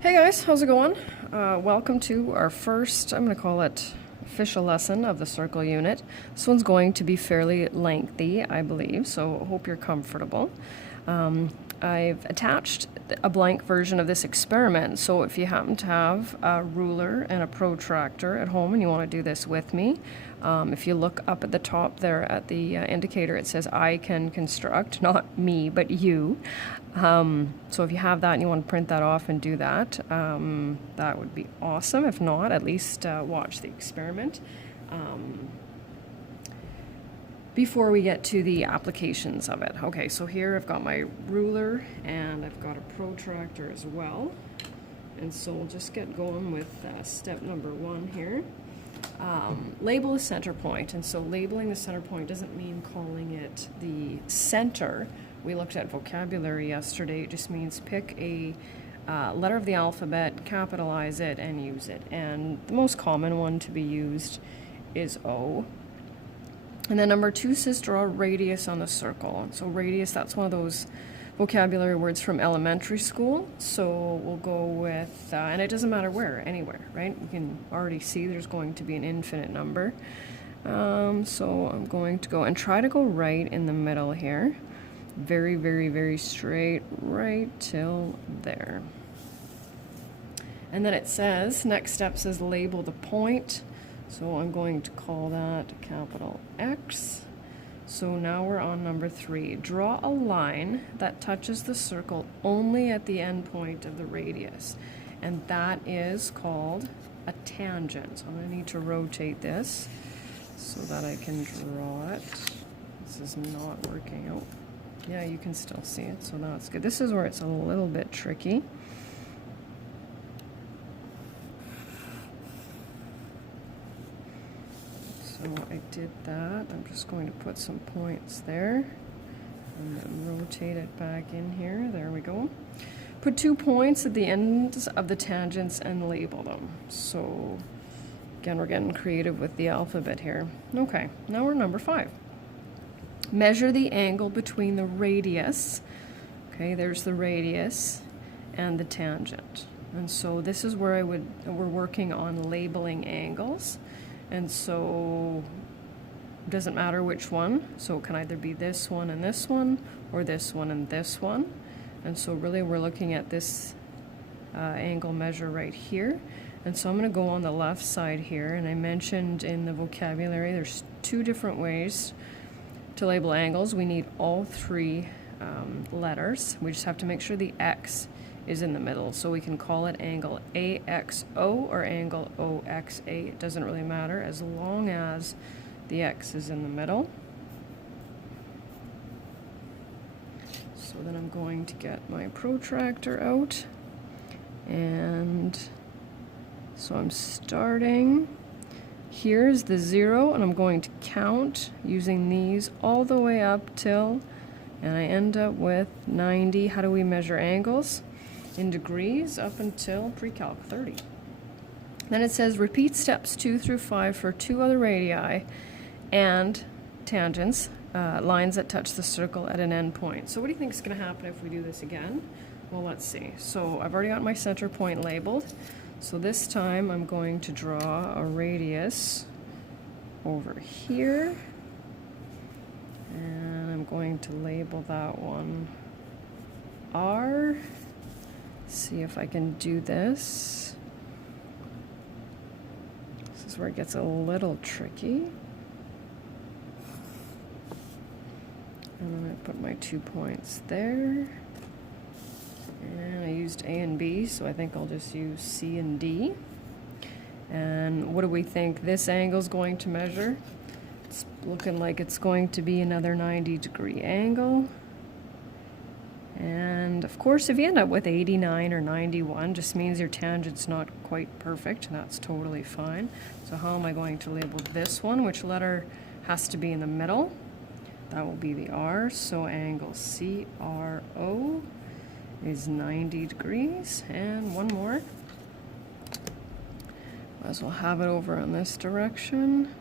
Hey guys, how's it going? Welcome to our first, I'm going to call it official lesson of the circle unit. This one's going to be fairly lengthy, I believe, so hope you're comfortable. I've attached a blank version of this experiment, so if you happen to have a ruler and a protractor at home and you want to do this with me, if you look up at the top there at the indicator, it says I can construct, not me, but you. So if you have that and you want to print that off and do that, that would be awesome. If not, at least watch the experiment. Before we get to the applications of it. Okay, so here I've got my ruler and I've got a protractor as well. And so we'll just get going with step number one here. Label the center point. And so labeling the center point doesn't mean calling it the center. We looked at vocabulary yesterday. It just means pick a letter of the alphabet, capitalize it, and use it. And the most common one to be used is O. And then number two says draw a radius on the circle. So radius, that's one of those vocabulary words from elementary school. So we'll go with, and it doesn't matter where, anywhere, right? You can already see there's going to be an infinite number. So I'm going to go and try to go right in the middle here. Very, very, very straight, right till there. And then it says, next step says label the point. So I'm going to call that capital X. So now we're on number three. Draw a line that touches the circle only at the end point of the radius. And that is called a tangent. So I'm going to need to rotate this so that I can draw it. This is not working out. Yeah, you can still see it, so that's good. This is where it's a little bit tricky. So I did that. I'm just going to put some points there and then rotate it back in here. There we go. Put 2 points at the ends of the tangents and label them. So again, we're getting creative with the alphabet here. Okay, now we're number 5. Measure the angle between the radius. Okay, there's the radius and the tangent. And so this is where we're working on labeling angles. And so it doesn't matter which one. So it can either be this one and this one, or this one and this one. And so really we're looking at this angle measure right here. And so I'm going to go on the left side here. And I mentioned in the vocabulary there's 2 different ways to label angles. We need all 3 letters. We just have to make sure the X is in the middle. So we can call it angle AXO or angle OXA. It doesn't really matter as long as the X is in the middle. So then I'm going to get my protractor out. And so I'm starting. Here's the 0, and I'm going to count using these all the way up till, and I end up with 90. How do we measure angles? In degrees up until pre-calc 30. Then it says repeat steps 2 through 5 for 2 other radii and tangents, lines that touch the circle at an end point. So what do you think is going to happen if we do this again? Well, let's see. So I've already got my center point labeled. So this time I'm going to draw a radius over here. And I'm going to label that one R. See if I can do this. This is where it gets a little tricky. And I'm going to put my 2 points there. And I used A and B, so I think I'll just use C and D. And what do we think this angle is going to measure? It's looking like it's going to be another 90-degree angle. And of course, if you end up with 89 or 91, just means your tangent's not quite perfect, and that's totally fine. So how am I going to label this one? Which letter has to be in the middle? That will be the R, so angle CRO is 90 degrees. And one more. Might as well have it over on this direction.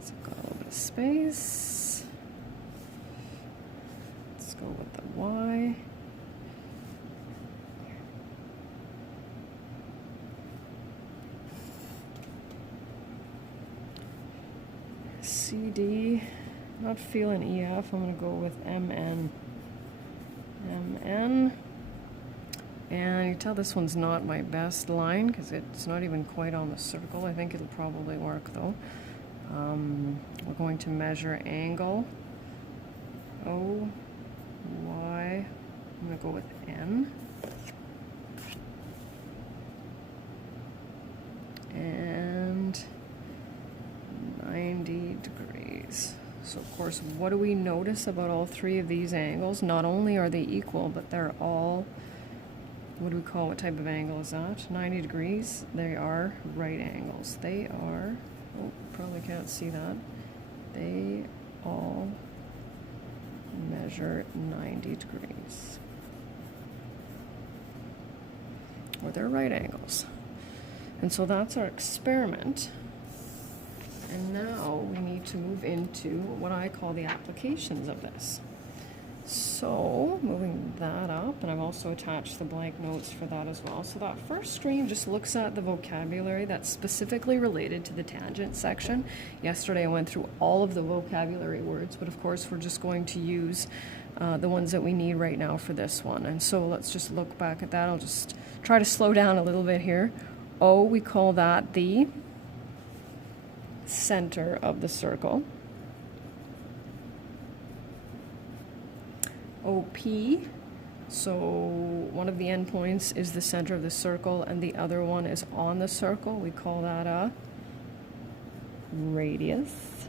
So I've got a little bit of space. Let's go with the Y. CD, not feeling EF, I'm going to go with MN. MN. And you tell this one's not my best line because it's not even quite on the circle. I think it'll probably work though. We're going to measure angle. O, Y, I'm going to go with N. And 90 degrees. So of course, what do we notice about all three of these angles? Not only are they equal, but they're all, what do we call, what type of angle is that? 90 degrees. They are right angles. They are, oh, probably can't see that. They all measure 90 degrees. Or they're right angles. And so that's our experiment. And now we need to move into what I call the applications of this. So moving that up, and I've also attached the blank notes for that as well. So that first screen just looks at the vocabulary that's specifically related to the tangent section. Yesterday I went through all of the vocabulary words, but of course we're just going to use the ones that we need right now for this one. And so let's just look back at that. I'll just try to slow down a little bit here. O, we call that the center of the circle. OP, so one of the endpoints is the center of the circle and the other one is on the circle. We call that a radius.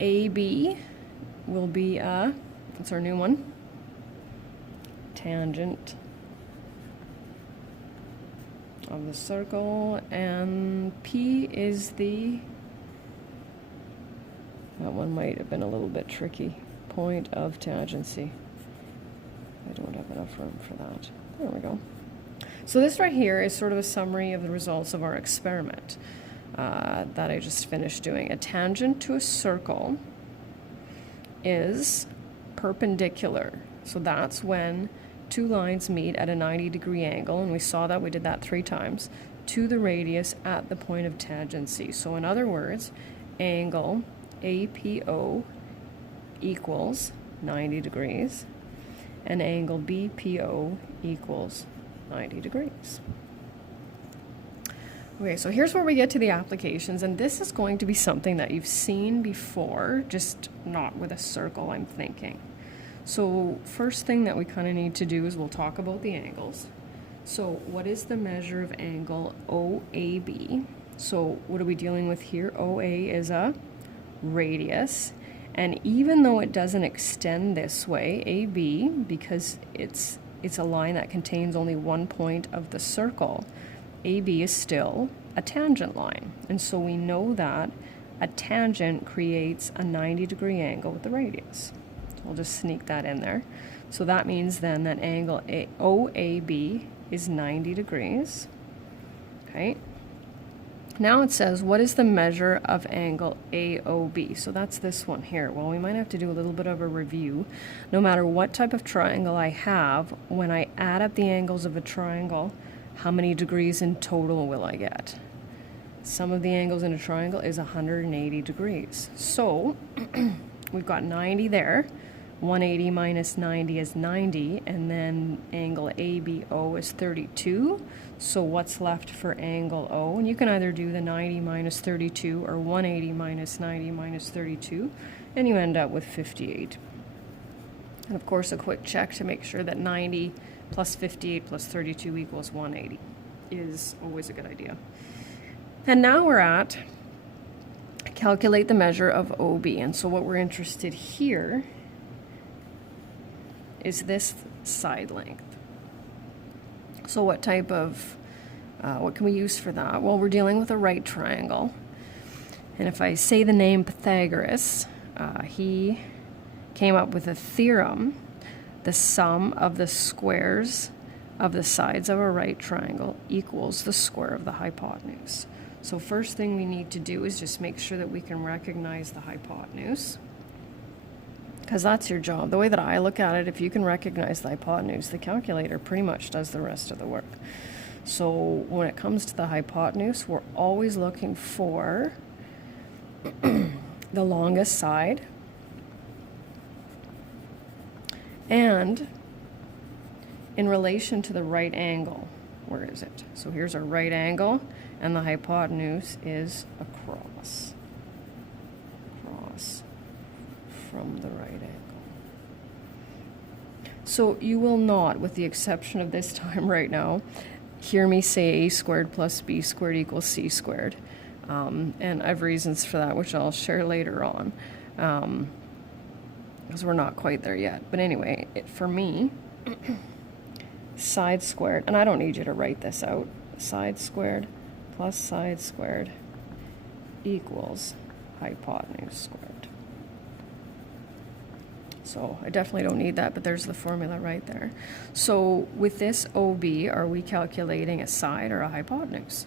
AB will be a, that's our new one, tangent of the circle, and P is the, that one might have been a little bit tricky, point of tangency. I don't have enough room for that. There we go. So this right here is sort of a summary of the results of our experiment that I just finished doing. A tangent to a circle is perpendicular. So that's when two lines meet at a 90-degree angle, and we saw that, we did that 3 times, to the radius at the point of tangency. So in other words, angle APO equals 90 degrees, and angle BPO equals 90 degrees. Okay, so here's where we get to the applications, and this is going to be something that you've seen before, just not with a circle, I'm thinking. So first thing that we kind of need to do is we'll talk about the angles. So what is the measure of angle OAB? So what are we dealing with here? OA is a radius. And even though it doesn't extend this way, AB, because it's a line that contains only one point of the circle, AB is still a tangent line. And so we know that a tangent creates a 90-degree angle with the radius. So we'll just sneak that in there. So that means then that angle OAB is 90 degrees. Okay. Now it says, what is the measure of angle AOB? So that's this one here. Well, we might have to do a little bit of a review. No matter what type of triangle I have, when I add up the angles of a triangle, how many degrees in total will I get? Sum of the angles in a triangle is 180 degrees. So we've got 90 there. 180 minus 90 is 90, and then angle ABO is 32. So what's left for angle O? And you can either do the 90 minus 32 or 180 minus 90 minus 32, and you end up with 58. And of course, a quick check to make sure that 90 plus 58 plus 32 equals 180 is always a good idea. And now we're at calculate the measure of OB. And so what we're interested here is this side length. So what type of, what can we use for that? Well, we're dealing with a right triangle. And if I say the name Pythagoras, he came up with a theorem: the sum of the squares of the sides of a right triangle equals the square of the hypotenuse. So first thing we need to do is just make sure that we can recognize the hypotenuse, because that's your job. The way that I look at it, if you can recognize the hypotenuse, the calculator pretty much does the rest of the work. So when it comes to the hypotenuse, we're always looking for the longest side, and in relation to the right angle. Where is it? So here's our right angle, and the hypotenuse is across from the right angle. So you will not, with the exception of this time right now, hear me say a squared plus b squared equals c squared. And I have reasons for that, which I'll share later on, because we're not quite there yet. But anyway, for me, side squared, and I don't need you to write this out, side squared plus side squared equals hypotenuse squared. So I definitely don't need that, but there's the formula right there. So with this OB, are we calculating a side or a hypotenuse?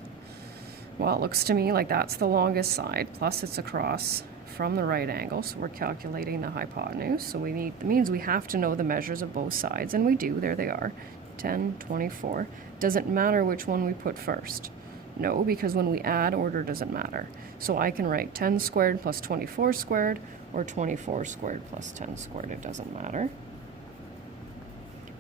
Well, it looks to me like that's the longest side, plus it's across from the right angle, so we're calculating the hypotenuse. So it means we have to know the measures of both sides, and we do. There they are, 10, 24. Doesn't matter which one we put first. No, because when we add, order doesn't matter. So I can write 10 squared plus 24 squared, or 24 squared plus 10 squared, it doesn't matter.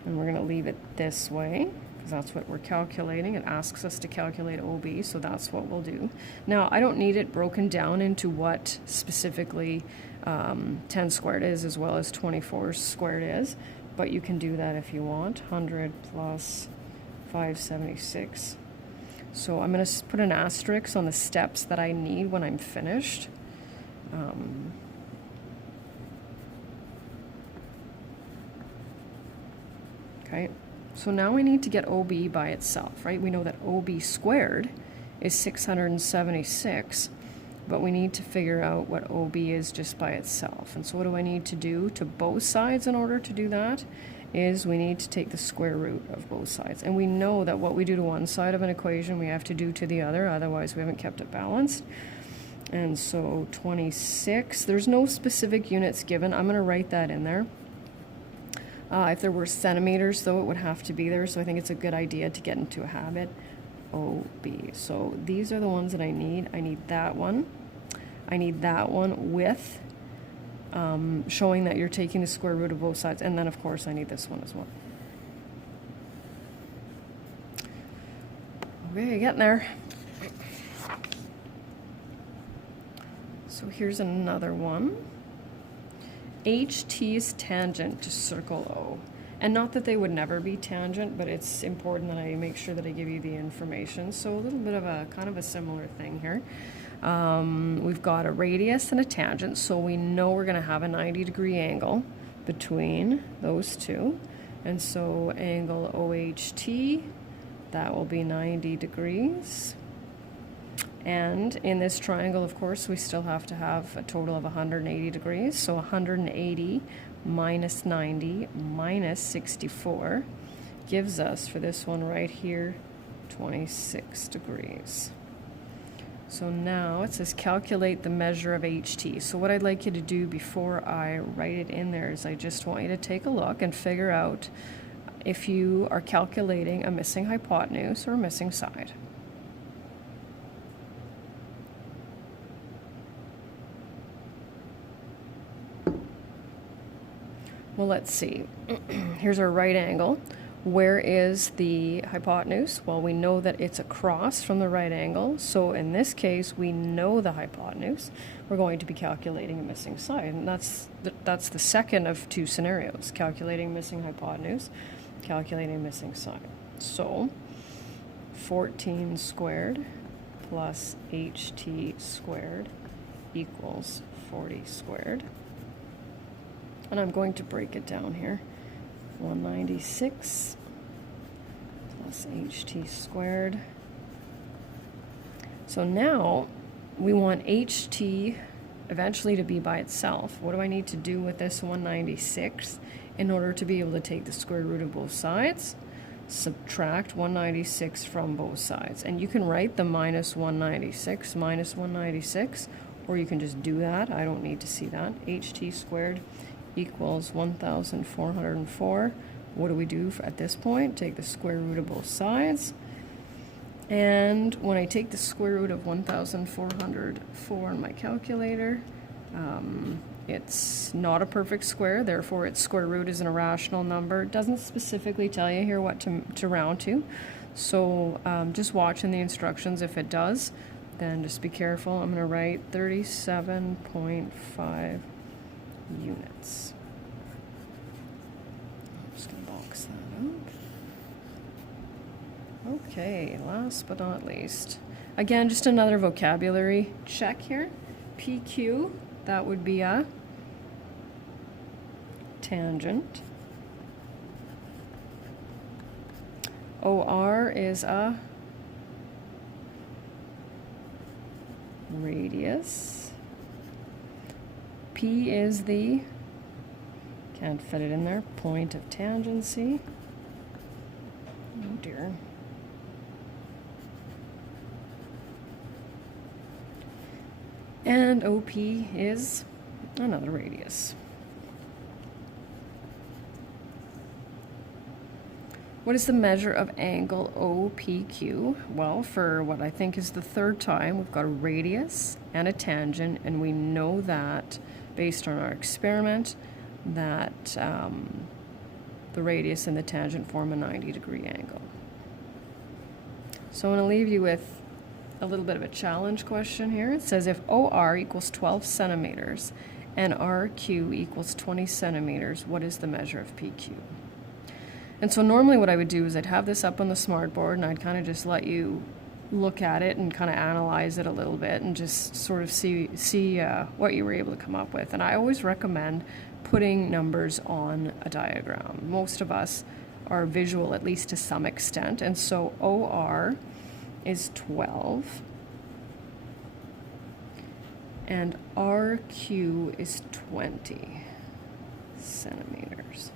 And we're going to leave it this way, because that's what we're calculating. It asks us to calculate OB, so that's what we'll do. Now, I don't need it broken down into what specifically 10 squared is as well as 24 squared is, but you can do that if you want. 100 plus 576. So I'm going to put an asterisk on the steps that I need when I'm finished. Okay, so now we need to get OB by itself, right? We know that OB squared is 676, but we need to figure out what OB is just by itself. And so what do I need to do to both sides in order to do that? Is we need to take the square root of both sides. And we know that what we do to one side of an equation, we have to do to the other, otherwise we haven't kept it balanced. And so 26, there's no specific units given. I'm going to write that in there. If there were centimeters, though, it would have to be there, so I think it's a good idea to get into a habit. OB. So these are the ones that I need. I need that one. I need that one with showing that you're taking the square root of both sides. And then, of course, I need this one as well. Okay, getting there. So here's another one. HT is tangent to circle O. And not that they would never be tangent, but it's important that I make sure that I give you the information. So a little bit of a kind of a similar thing here. We've got a radius and a tangent, so we know we're going to have a 90-degree angle between those two. And so angle OHT, that will be 90 degrees. And in this triangle, of course, we still have to have a total of 180 degrees. So 180 minus 90 minus 64 gives us, for this one right here, 26 degrees. So now it says calculate the measure of HT. So what I'd like you to do before I write it in there is I just want you to take a look and figure out if you are calculating a missing hypotenuse or a missing side. Well, let's see. Here's our right angle. Where is the hypotenuse? Well, we know that it's across from the right angle. So in this case, we know the hypotenuse. We're going to be calculating a missing side. And that's the second of two scenarios. Calculating missing hypotenuse, calculating missing side. So 14 squared plus HT squared equals 40 squared. And I'm going to break it down here. 196 plus HT squared. So now we want HT eventually to be by itself. What do I need to do with this 196 in order to be able to take the square root of both sides? Subtract 196 from both sides. And you can write the minus 196, or you can just do that. I don't need to see that. HT squared equals 1,404. What do we do at this point? Take the square root of both sides. And when I take the square root of 1,404 on my calculator, it's not a perfect square, therefore its square root is an irrational number. It doesn't specifically tell you here what to round to, so just watch in the instructions. If it does, then just be careful. I'm going to write 37.5 units. I'm just going to box that out. Okay, last but not least, again, just another vocabulary check here. PQ, that would be a tangent. OR is a radius. P is the, can't fit it in there, point of tangency. Oh dear. And OP is another radius. What is the measure of angle OPQ? Well, for what I think is the third time, we've got a radius and a tangent, and we know that, based on our experiment, that the radius and the tangent form a 90-degree angle. So I'm going to leave you with a little bit of a challenge question here. It says if OR equals 12 centimeters and RQ equals 20 centimeters, what is the measure of PQ? And so normally what I would do is I'd have this up on the smartboard and I'd kind of just let you look at it and kind of analyze it a little bit and just sort of see what you were able to come up with. And I always recommend putting numbers on a diagram. Most of us are visual, at least to some extent, and so OR is 12 and RQ is 20 centimeters.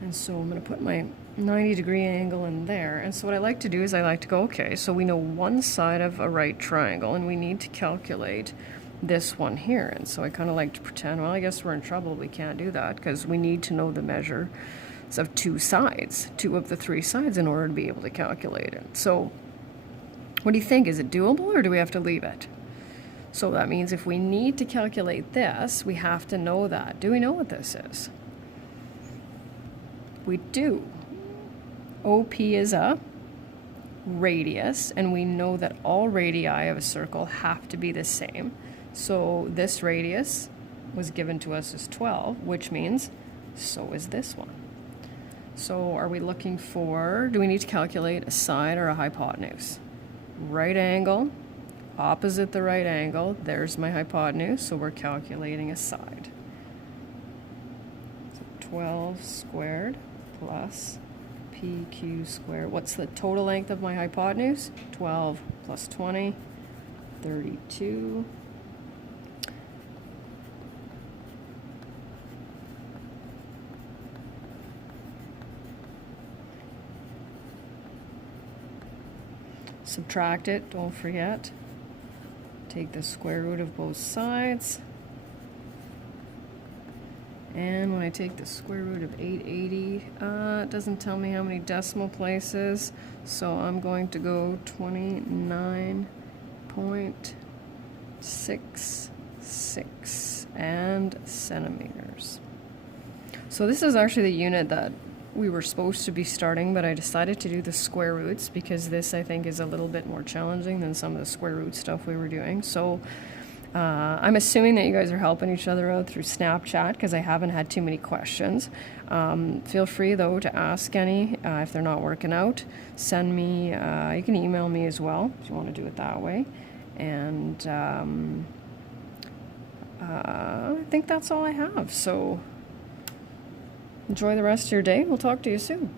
And so I'm going to put my 90-degree angle in there. And so what I like to do is I like to go, okay, so we know one side of a right triangle and we need to calculate this one here. And so I kind of like to pretend, well, I guess we're in trouble. We can't do that because we need to know the measure of two sides, two of the three sides, in order to be able to calculate it. So what do you think? Is it doable or do we have to leave it? So that means if we need to calculate this, we have to know that. Do we know what this is? We do. OP is a radius, and we know that all radii of a circle have to be the same. So this radius was given to us as 12, which means so is this one. So are we looking for, do we need to calculate a side or a hypotenuse? Right angle, opposite the right angle, there's my hypotenuse, so we're calculating a side. So 12 squared plus PQ squared. What's the total length of my hypotenuse? 12 plus 20, 32. Subtract it, don't forget. Take the square root of both sides. And when I take the square root of 880, it doesn't tell me how many decimal places, so I'm going to go 29.66 and centimeters. So this is actually the unit that we were supposed to be starting, but I decided to do the square roots because this, I think, is a little bit more challenging than some of the square root stuff we were doing. So I'm assuming that you guys are helping each other out through Snapchat because I haven't had too many questions. Feel free, though, to ask any if they're not working out. Send me, you can email me as well if you want to do it that way. And I think that's all I have. So enjoy the rest of your day. We'll talk to you soon.